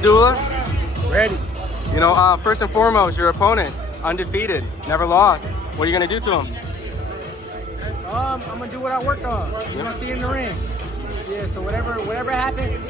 Abdullah? Ready. You know, first and foremost, your opponent, undefeated, never lost. What are you going to do to him? I'm going to do what I worked on. You're going to see it in the ring. Yeah, so whatever happens,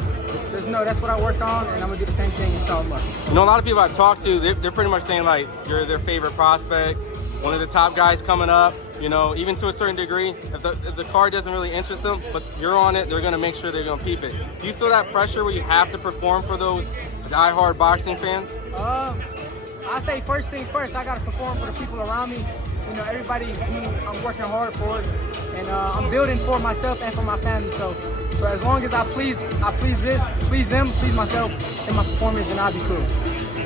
just know that's what I worked on, and I'm going to do the same thing inshallah. You know, a lot of people I've talked to, they're pretty much saying, like, you're their favorite prospect, one of the top guys coming up, you know, even to a certain degree. If the card doesn't really interest them, but you're on it, they're going to make sure they're going to peep it. Do you feel that pressure where you have to perform for those die-hard boxing fans? I say first things first, I got to perform for the people around me. You know, everybody who I'm working hard for, and I'm building for myself and for my family. So as long as I please them, please myself and my performance, then I'll be cool.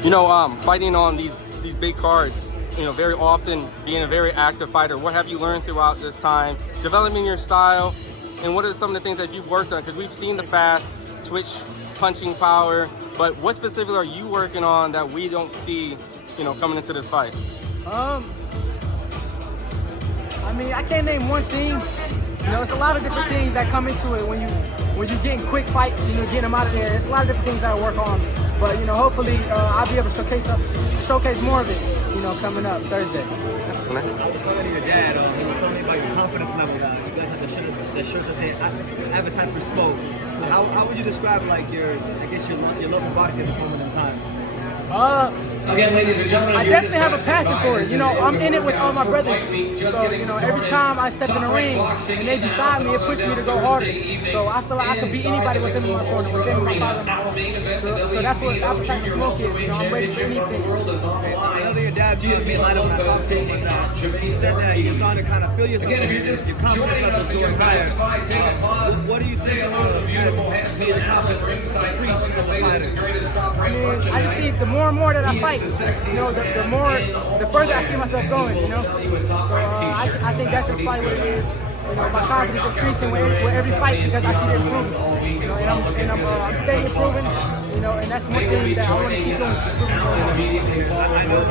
You know, fighting on these big cards, you know, very often being a very active fighter, what have you learned throughout this time, developing your style, and what are some of the things that you've worked on? Because we've seen the fast twitch punching power, but what specifically are you working on that we don't see, you know, coming into this fight? I mean, I can't name one thing. You know, it's a lot of different things that come into it when you're getting quick fights, you know, getting them out of there. It's a lot of different things that I work on. But, you know, hopefully I'll be able to showcase more of it, you know, coming up Thursday. I was talking to your dad, he was telling me about your confidence level now. You guys have the shirt that say appetite for smoke. How would you describe, like, your love for boxing at this moment in time? Again, ladies and gentlemen, I definitely have a passion for it. You know, I'm in it with all my brothers. So, you know, every time I step in the ring and they beside me, it pushes me to go harder. So I feel like I can beat anybody within my corner, within my father. So that's what appetite for smoke is. You know, I'm ready for anything. I know that your dad told me light up when I talked to him. He said that you're starting to kind of feel yourself. Again, if you're just joining us and you're classified, take a pause. What do you think about the beautiful, handsome man at ringside, selling the latest and greatest top-ranked merchandise? I see the more and more that I fight, you know, the further I see myself going, you know. So I think that's just probably what it is. You know, my confidence increasing with every fight because I see it improving. You know, and I'm steady improving. You know, and that's one thing that I want to keep doing. I know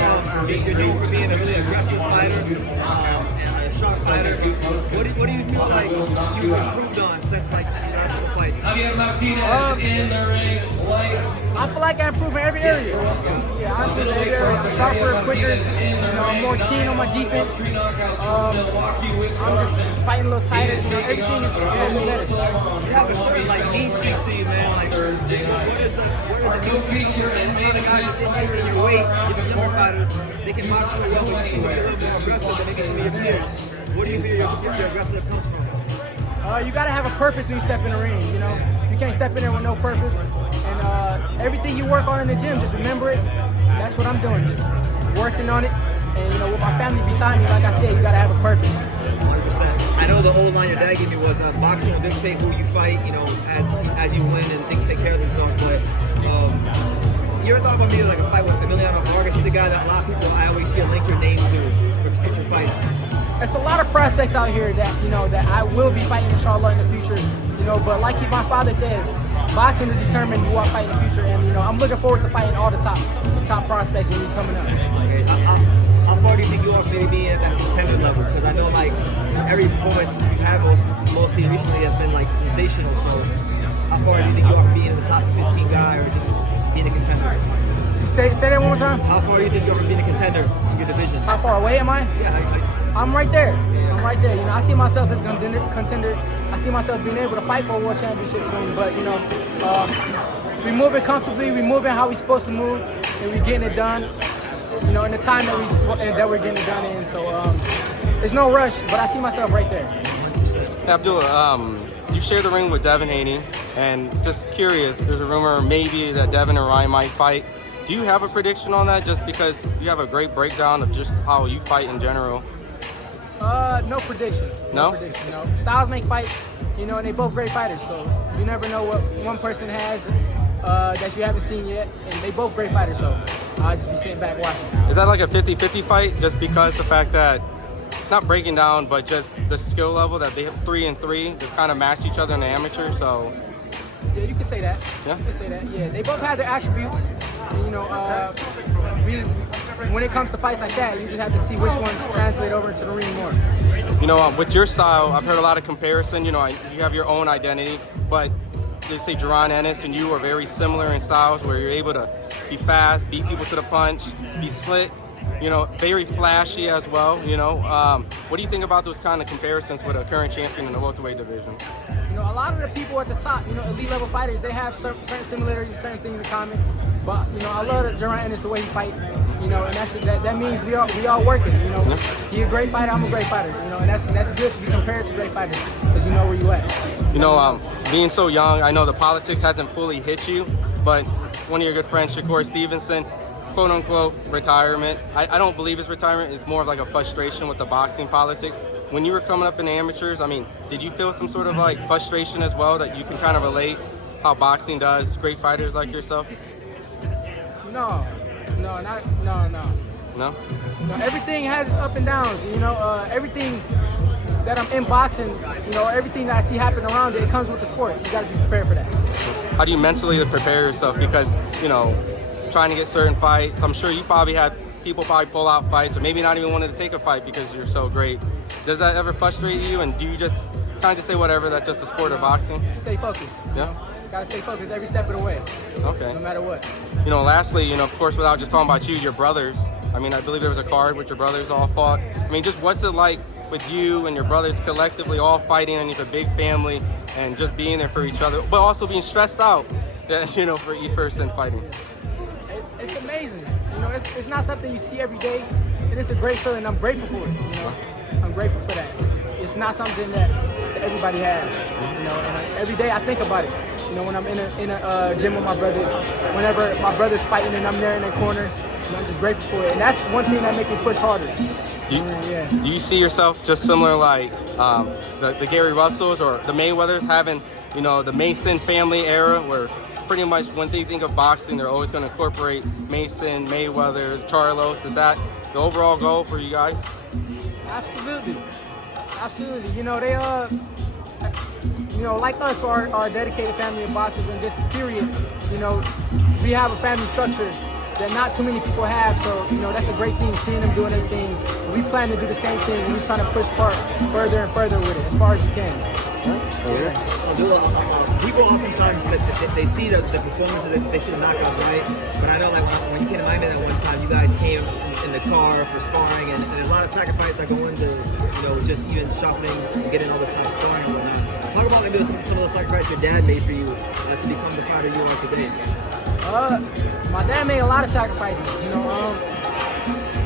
you're known for being a really aggressive fighter and a sharp fighter. What do you feel like you improved on since like the last couple fights? Javier Martinez in the ring, light. I feel like I'm improving every area. Yeah, I'm improving every area. I'm sharper, quicker. You know, I'm more keen on my defense. I'm just fighting a little tighter. You know, everything is getting better. You have a certain like mean streak to you, man. Like, Thursday night. Our new feature and main event fighters your weight, even more fighters, they can box really well with you. You're a little more aggressive than maybe some of your peers. What do you think your aggressive comes from? You gotta have a purpose when you step in the ring. You know, you can't step in there with no purpose. And everything you work on in the gym, just remember it. That's what I'm doing, just working on it. And you know, with my family beside me, like I said, you gotta have a purpose. 100%. I know the old line your dad gave me was boxing will dictate who you fight. You know, as you win and things take care of themselves. But you ever thought about maybe like a fight with Emiliano Vargas? He's a guy that a lot of people I always see a link your name to for future fights. There's a lot of prospects out here that, you know, that I will be fighting inshallah in the future. You know, but like my father says, boxing will determine who I fight in the future. And you know, I'm looking forward to fighting all the top prospects when he's coming up. Okay, so how far do you think you are maybe at that contender level? Because I know like every performance you have mostly recently has been like sensational. So how far do you think you are from being in the top 15 guy or just being a contender? Say that one more time. How far do you think you are from being a contender in your division? How far away am I? Yeah, I'm right there. I'm right there. You know, I see myself as a contender. I see myself being able to fight for a world championship soon. But you know, we moving comfortably. We moving how we supposed to move, and we getting it done. You know, in the time that we're getting it done in. So there's no rush, but I see myself right there. 100%. Abdullah, you share the ring with Devin Haney, and just curious, there's a rumor maybe that Devin and Ryan might fight. Do you have a prediction on that, just because you have a great breakdown of just how you fight in general? No prediction. No? Prediction, no. Styles make fights, you know, and they both great fighters, so you never know what one person has that you haven't seen yet, and they both great fighters, so I'll just be sitting back watching. Is that like a 50-50 fight, just because the fact that, not breaking down, but just the skill level that they have 3-3, they kind of matched each other in the amateur, so... Yeah, you can say that. Yeah? You can say that, yeah. They both have their attributes, and, you know, when it comes to fights like that, you just have to see which ones translate over into the ring more. You know, with your style, I've heard a lot of comparison. You know, you have your own identity, but just say Jamaine Ortiz and you are very similar in styles, where you're able to be fast, beat people to the punch, be slick, you know, very flashy as well, you know. What do you think about those kind of comparisons with a current champion in the welterweight division? You know, a lot of the people at the top, you know, elite level fighters, they have certain similarities, certain things in common. But, you know, I love Jamaine Ortiz, the way he fights, you know, and that means we all working, you know. He's a great fighter, I'm a great fighter, you know, and that's good to be compared to great fighters, because you know where you at. You know, being so young, I know the politics hasn't fully hit you, but one of your good friends, Shakur Stevenson, quote unquote retirement. I don't believe it's retirement. It's more of like a frustration with the boxing politics. When you were coming up in the amateurs, I mean, did you feel some sort of like frustration as well, that you can kind of relate how boxing does great fighters like yourself? No. No? No, everything has its up and downs, you know. Everything that I'm in boxing, you know, everything that I see happen around it, it comes with the sport. You got to be prepared for that. How do you mentally prepare yourself? Because, you know, trying to get certain fights, I'm sure you probably had people probably pull out fights, or maybe not even wanted to take a fight because you're so great. Does that ever frustrate you, and do you just kind of just say whatever, that's just the sport of boxing? Stay focused. Yeah. Gotta stay focused every step of the way. Okay. No matter what. You know, lastly, you know, of course, without just talking about you, your brothers. I mean, I believe there was a card with your brothers all fought. I mean, just what's it like with you and your brothers collectively all fighting underneath a big family and just being there for each other, but also being stressed out, you know, for each person fighting? It's amazing. You know, it's not something you see every day, and it's a great feeling. I'm grateful for it. You know, I'm grateful for that. It's not something that everybody has. You know, and every day I think about it. You know, when I'm in a gym with my brothers, whenever my brother's fighting and I'm there in the corner, you know, I'm just grateful for it. And that's one thing that makes me push harder. Do you see yourself just similar like the Gary Russells or the Mayweathers, having, you know, the Mason family era, where pretty much when they think of boxing, they're always going to incorporate Mason, Mayweather, Charlos? Is that the overall goal for you guys? Absolutely. You know, they you know, like us, are a dedicated family of boxers, and just period. You know, we have a family structure that not too many people have, so, you know, that's a great thing, seeing them doing their thing. We plan to do the same thing, and we're trying to push further and further with it, as far as we can. People oftentimes, they see the performances, they see the knockouts, right? But I know, like, when you came to Miami that one time, you guys came in the car for sparring, and there's a lot of sacrifice that go into, you know, just even shopping and getting all the time sparring and whatnot. Talk about maybe some of those sacrifices your dad made for you to become the fighter you are today. My dad made a lot of sacrifices. You know,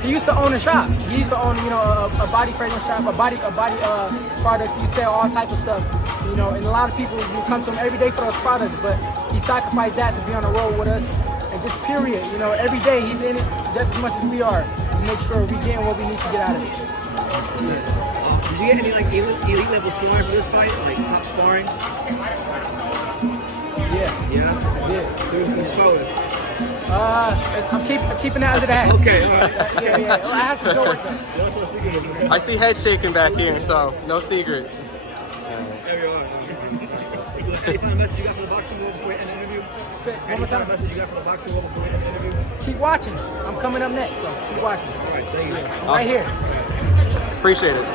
he used to own a shop. He used to own, you know, a body fragrance shop, a body products. He sell all type of stuff. You know, and a lot of people come to him every day for those products, but he sacrificed that to be on the road with us. And just period, you know, every day he's in it just as much as we are, to make sure we getting what we need to get out of it. Did you get any like elite level sparring for this fight, like top sparring? Yeah. Who you spar with? I'm keeping that under the hat. Okay, all right. Yeah. Well, I have to go with that. I see head shaking back here, so no secrets. There you are. Any final message you got for the boxing world before we end the interview? One more time. Any message you got for the boxing world before we end the interview? Keep watching. I'm coming up next, so keep watching. All right, thank you. I'm right here. Appreciate it.